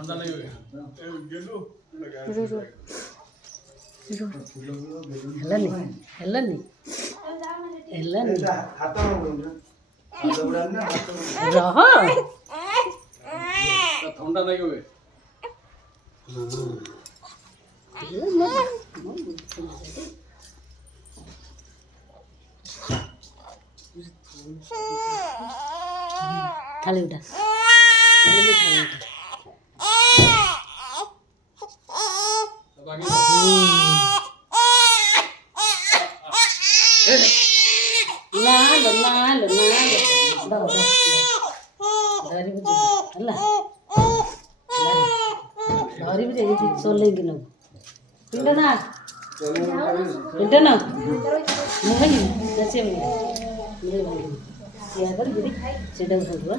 ठंडा नहीं हुए गेलू हेलनी ठंडा नहीं हुए खाली उठा नालो नालो नालो धरी बुझे हला धरी बुझे ये सोले कि न पिंड ना मुहई जैसे मेरे भाई क्या कर गिरी सेटा उठा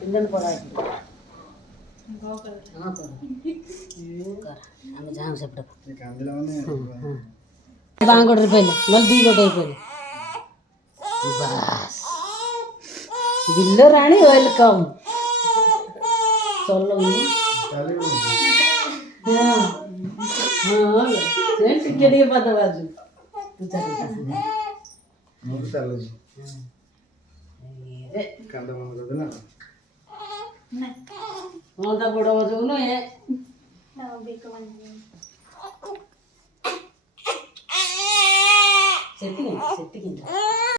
पिंडन पड़ा है हाँ कर हमें जहाँ से पड़ा बांग गोटे पहले नल दी गोटे पहले बस बिल्लो रानी वेलकम चलो हाँ हाँ से टिके पता बाजू तू चल हाँ बड़ा बजाऊ ना ये सेटिंग